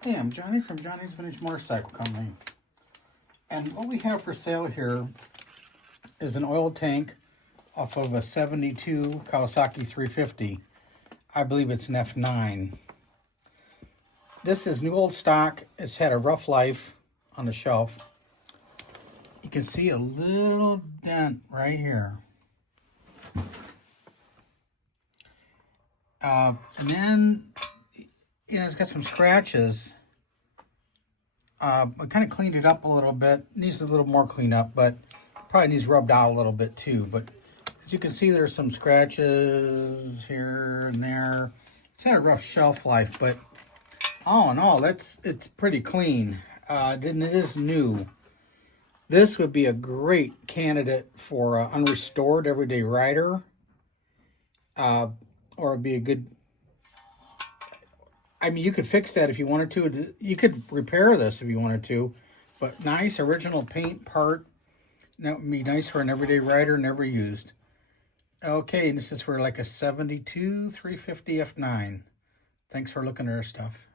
Hey, I'm Johnny from Johnny's Vintage Motorcycle Company. And what we have for sale here is an oil tank off of a 72 Kawasaki 350. I believe it's an F9. This is new old stock. It's had a rough life on the shelf. You can see a little dent right here. And then, it's got some scratches. I kind of cleaned it up a little bit. Needs a little more cleanup, but probably needs rubbed out a little bit too. But as you can see, there's some scratches here and there. It's had a rough shelf life, but all in all, it's pretty clean. And it is new. This would be a great candidate for an unrestored everyday rider. Or it'd be a good... I mean, you could fix that if you wanted to. You could repair this if you wanted to. But nice original paint part. That would be nice for an everyday rider, never used. Okay, this is for like a 72 350 F9. Thanks for looking at our stuff.